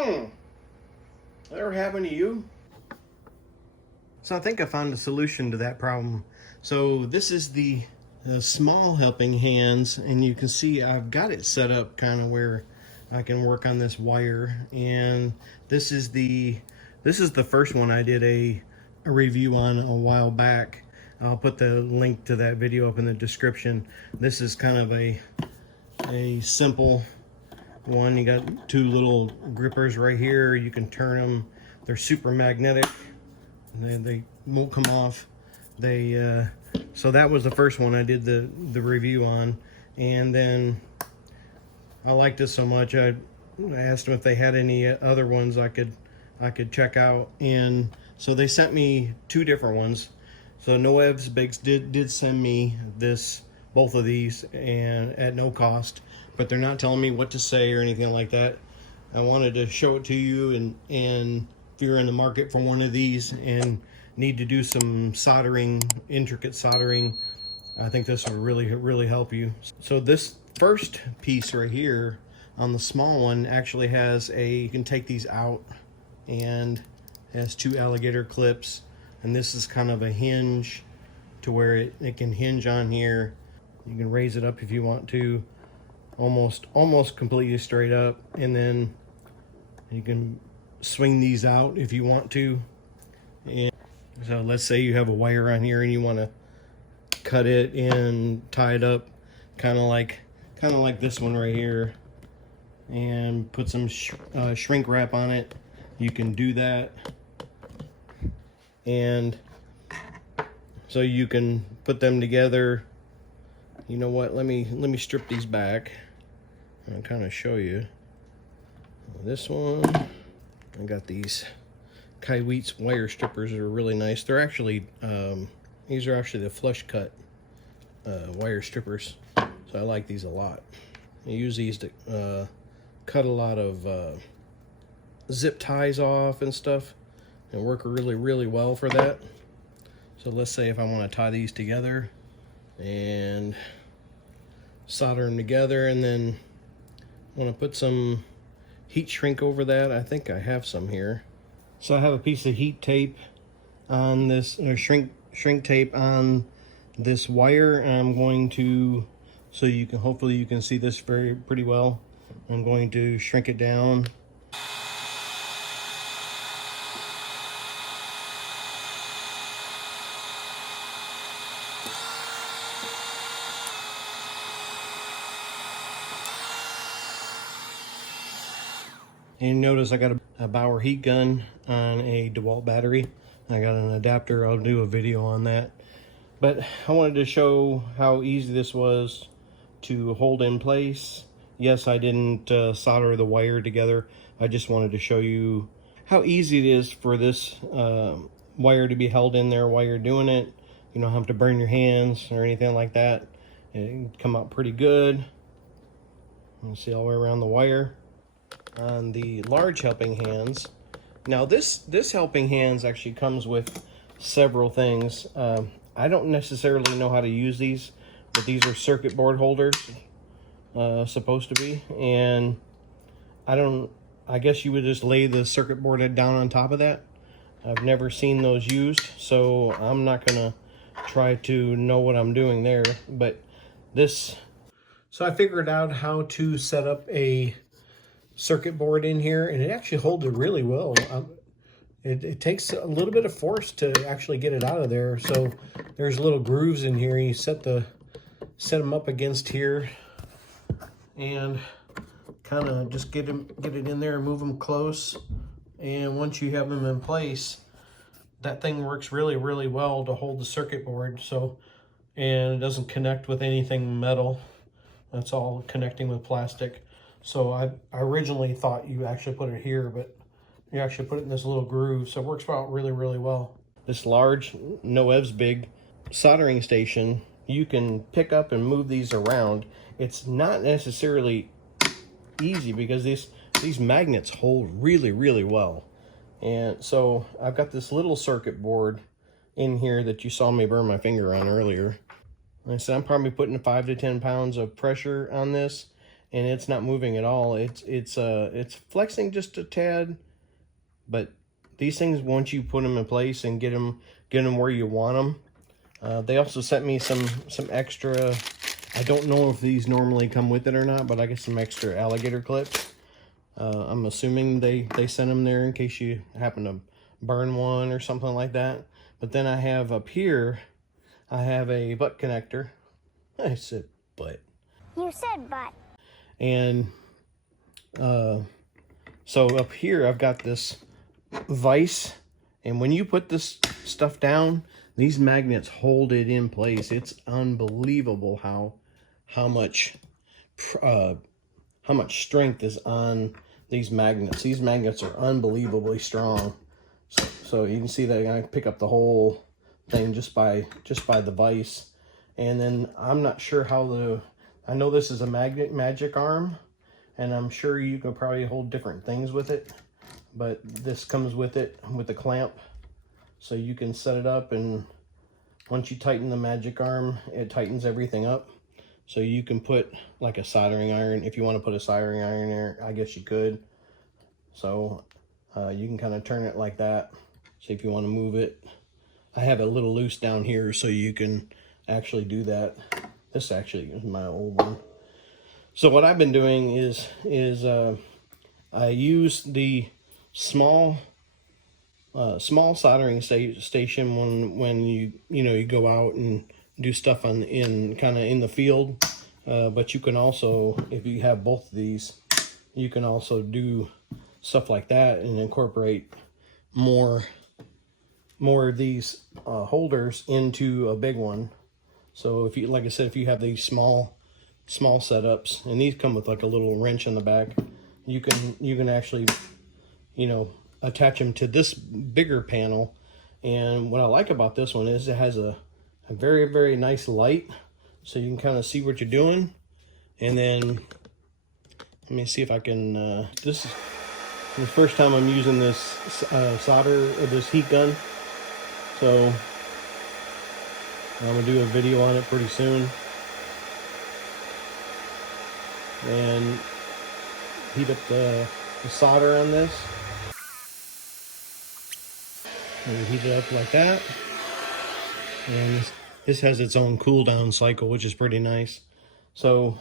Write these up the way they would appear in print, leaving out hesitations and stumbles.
That ever happened to you? So I think I found a solution to that problem. So this is the small helping hands, and you can see I've got it set up kind of where I can work on this wire. And this is the first one I did a review on a while back. I'll put the link to that video up in the description. This is kind of a simple one. You got two little grippers right here. You can turn them. They're super magnetic. They won't come off. So that was the first one I did the review on, and then I liked it so much I asked them if they had any other ones I could check out, and so they sent me two different ones. So Noev's Bigs did send me both of these, and at no cost, but they're not telling me what to say or anything like that. I wanted to show it to you, and if you're in the market for one of these and need to do some soldering, intricate soldering, I think this will really help you. So this first piece right here on the small one actually has you can take these out, and has two alligator clips, and this is kind of a hinge to where it can hinge on here. You can raise it up if you want to, almost completely straight up, and then you can swing these out if you want to. And so let's say you have a wire on here and you want to cut it and tie it up kind of like this one right here, and put some shrink wrap on it. You can do that, and so you can put them together. You know what, let me strip these back and kind of show you. This one, I got these Kaiweets wire strippers that are really nice. They're actually these are actually the flush cut wire strippers, so I like these a lot. I use these to cut a lot of zip ties off and stuff, and work really well for that. So let's say if I want to tie these together and solder them together, and then want to put some heat shrink over that. I think I have some here. So I have a piece of heat tape on this, or shrink tape on this wire, and I'm going to, so you can, hopefully you can see this pretty well, I'm going to shrink it down. And notice I got a Bauer heat gun on a DeWalt battery. I got an adapter. I'll do a video on that. But I wanted to show how easy this was to hold in place. Yes, I didn't solder the wire together. I just wanted to show you how easy it is for this wire to be held in there while you're doing it. You don't have to burn your hands or anything like that. It can come out pretty good. You can see all the way around the wire. On the large helping hands, now this helping hands actually comes with several things. I don't necessarily know how to use these, but these are circuit board holders, supposed to be, and I guess you would just lay the circuit board down on top of that. I've never seen those used, so I'm not gonna try to know what I'm doing there, but so I figured out how to set up a circuit board in here, and it actually holds it really well. It takes a little bit of force to actually get it out of there. So there's little grooves in here. You set them up against here, and kind of just get it in there and move them close. And once you have them in place, that thing works really well to hold the circuit board. So, and it doesn't connect with anything metal. That's all connecting with plastic. So I originally thought you actually put it here, but you actually put it in this little groove. So it works out really well. This large Noev's Big soldering station, you can pick up and move these around. It's not necessarily easy because these magnets hold really well. And so I've got this little circuit board in here that you saw me burn my finger on earlier. Like I said, I'm probably putting 5 to 10 pounds of pressure on this, and it's not moving at all. It's flexing just a tad, but these things, once you put them in place and get them where you want them. They also sent me some extra, I don't know if these normally come with it or not, but I get some extra alligator clips. I'm assuming they sent them there in case you happen to burn one or something like that. But then I have up here, I have a butt connector. I said butt. You said butt. And so up here I've got this vise, and when you put this stuff down, these magnets hold it in place. It's unbelievable how much strength is on these magnets. These magnets are unbelievably strong. So you can see that I pick up the whole thing just by the vise. And then I'm not sure how I know this is a magic arm, and I'm sure you could probably hold different things with it, but this comes with it with the clamp, so you can set it up, and once you tighten the magic arm, it tightens everything up. So you can put like a soldering iron, if you want to put a soldering iron there, I guess you could. So you can kind of turn it like that. So if you want to move it, I have it a little loose down here, so you can actually do that. This actually is my old one. So what I've been doing is I use the small soldering station when you go out and do stuff in the field. But you can also, if you have both of these, you can also do stuff like that and incorporate more of these holders into a big one. So if you, like I said, if you have these small setups, and these come with like a little wrench in the back, you can actually, attach them to this bigger panel. And what I like about this one is it has a very, very nice light, so you can kind of see what you're doing. And then let me see if I can, this is the first time I'm using this solder, or this heat gun. So I'm gonna do a video on it pretty soon, and heat up the solder on this. And heat it up like that, and this has its own cool down cycle, which is pretty nice. So,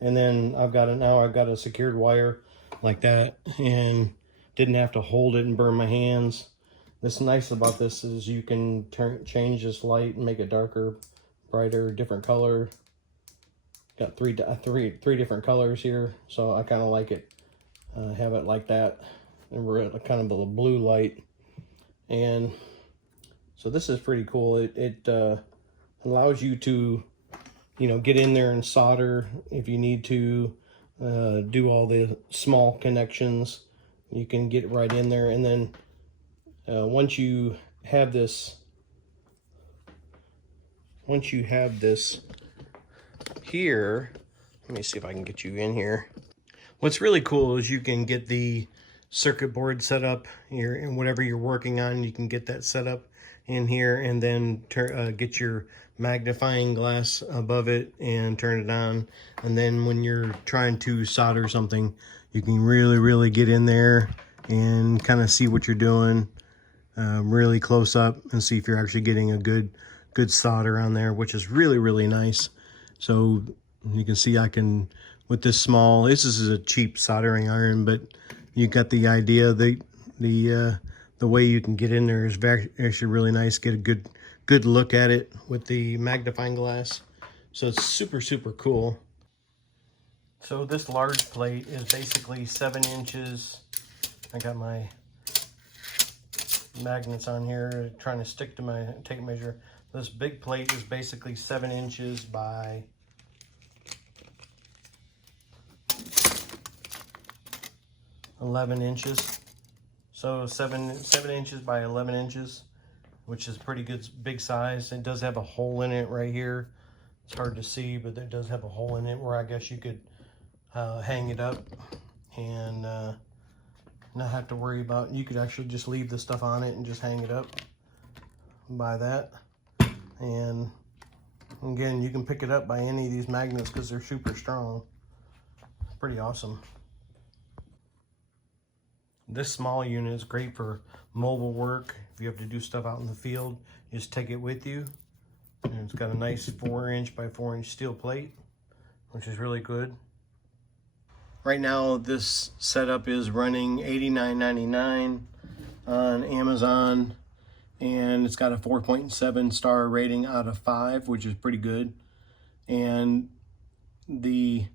and then I've got a secured wire like that, and didn't have to hold it and burn my hands. What's nice about this is you can change this light and make it darker, brighter, different color. Got three different colors here, so I kind of like it. Have it like that, and we're at kind of a blue light. And so this is pretty cool. It allows you to, get in there and solder if you need to, do all the small connections. You can get right in there, and then once you have this here, let me see if I can get you in here. What's really cool is you can get the circuit board set up here, and whatever you're working on, you can get that set up in here, and then get your magnifying glass above it and turn it on. And then when you're trying to solder something, you can really get in there and kind of see what you're doing really close up, and see if you're actually getting a good solder on there, which is really nice. So you can see I can, with this small, this is a cheap soldering iron, but you got the idea. The way you can get in there is actually really nice. Get a good look at it with the magnifying glass. So it's super cool. So this large plate is basically 7 inches. I got my magnets on here trying to stick to take a measure. This big plate is basically 7 inches by 11 inches. So 7 inches by 11 inches, which is pretty good, big size. It does have a hole in it right here. It's hard to see, but it does have a hole in it where I guess you could hang it up and not have to worry about. You could actually just leave the stuff on it and just hang it up by that. And again, you can pick it up by any of these magnets because they're super strong. pretty awesome. This small unit is great for mobile work. If you have to do stuff out in the field, you just take it with you. And it's got a nice 4" by 4" steel plate, which is really good. Right now, this setup is running $89.99 on Amazon, and it's got a 4.7 star rating out of 5, which is pretty good. And the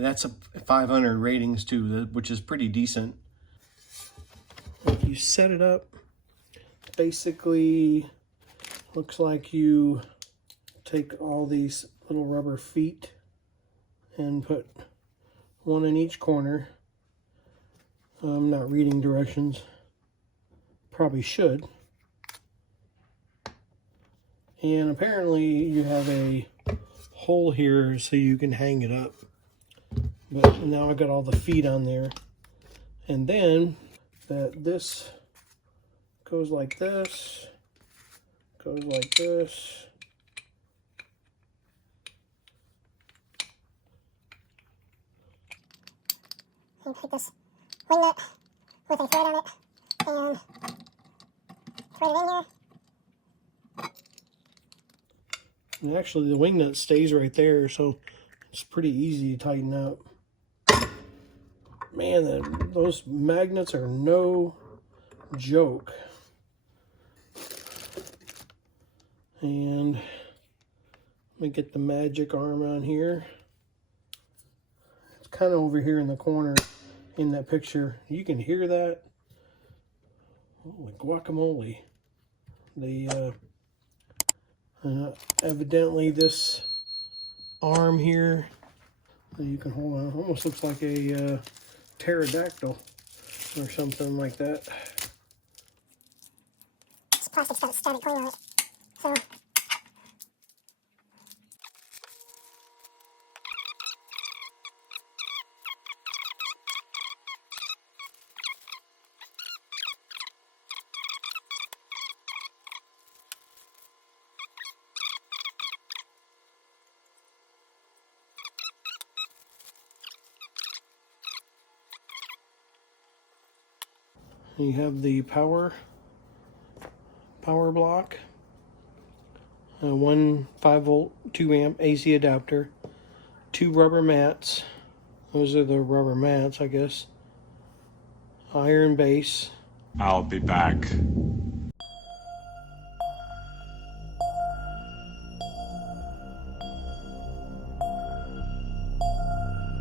that's a 500 ratings too, which is pretty decent. If you set it up, basically looks like you take all these little rubber feet and put one in each corner. I'm not reading directions. Probably should. And apparently you have a hole here so you can hang it up. But now I got all the feet on there. And then this goes like this, goes like this. And take this wing nut with a thread on it and thread it in there. And actually the wing nut stays right there, so it's pretty easy to tighten up. Man, those magnets are no joke. And let me get the magic arm on here. It's kind of over here in the corner in that picture. You can hear that. Holy guacamole. Evidently this arm here, you can hold on, almost looks like a pterodactyl or something like that. This plastic's got a static clean on it, so You have the power block, one 5-volt 2-amp AC adapter, 2 rubber mats. Those are the rubber mats, I guess. Iron base. I'll be back.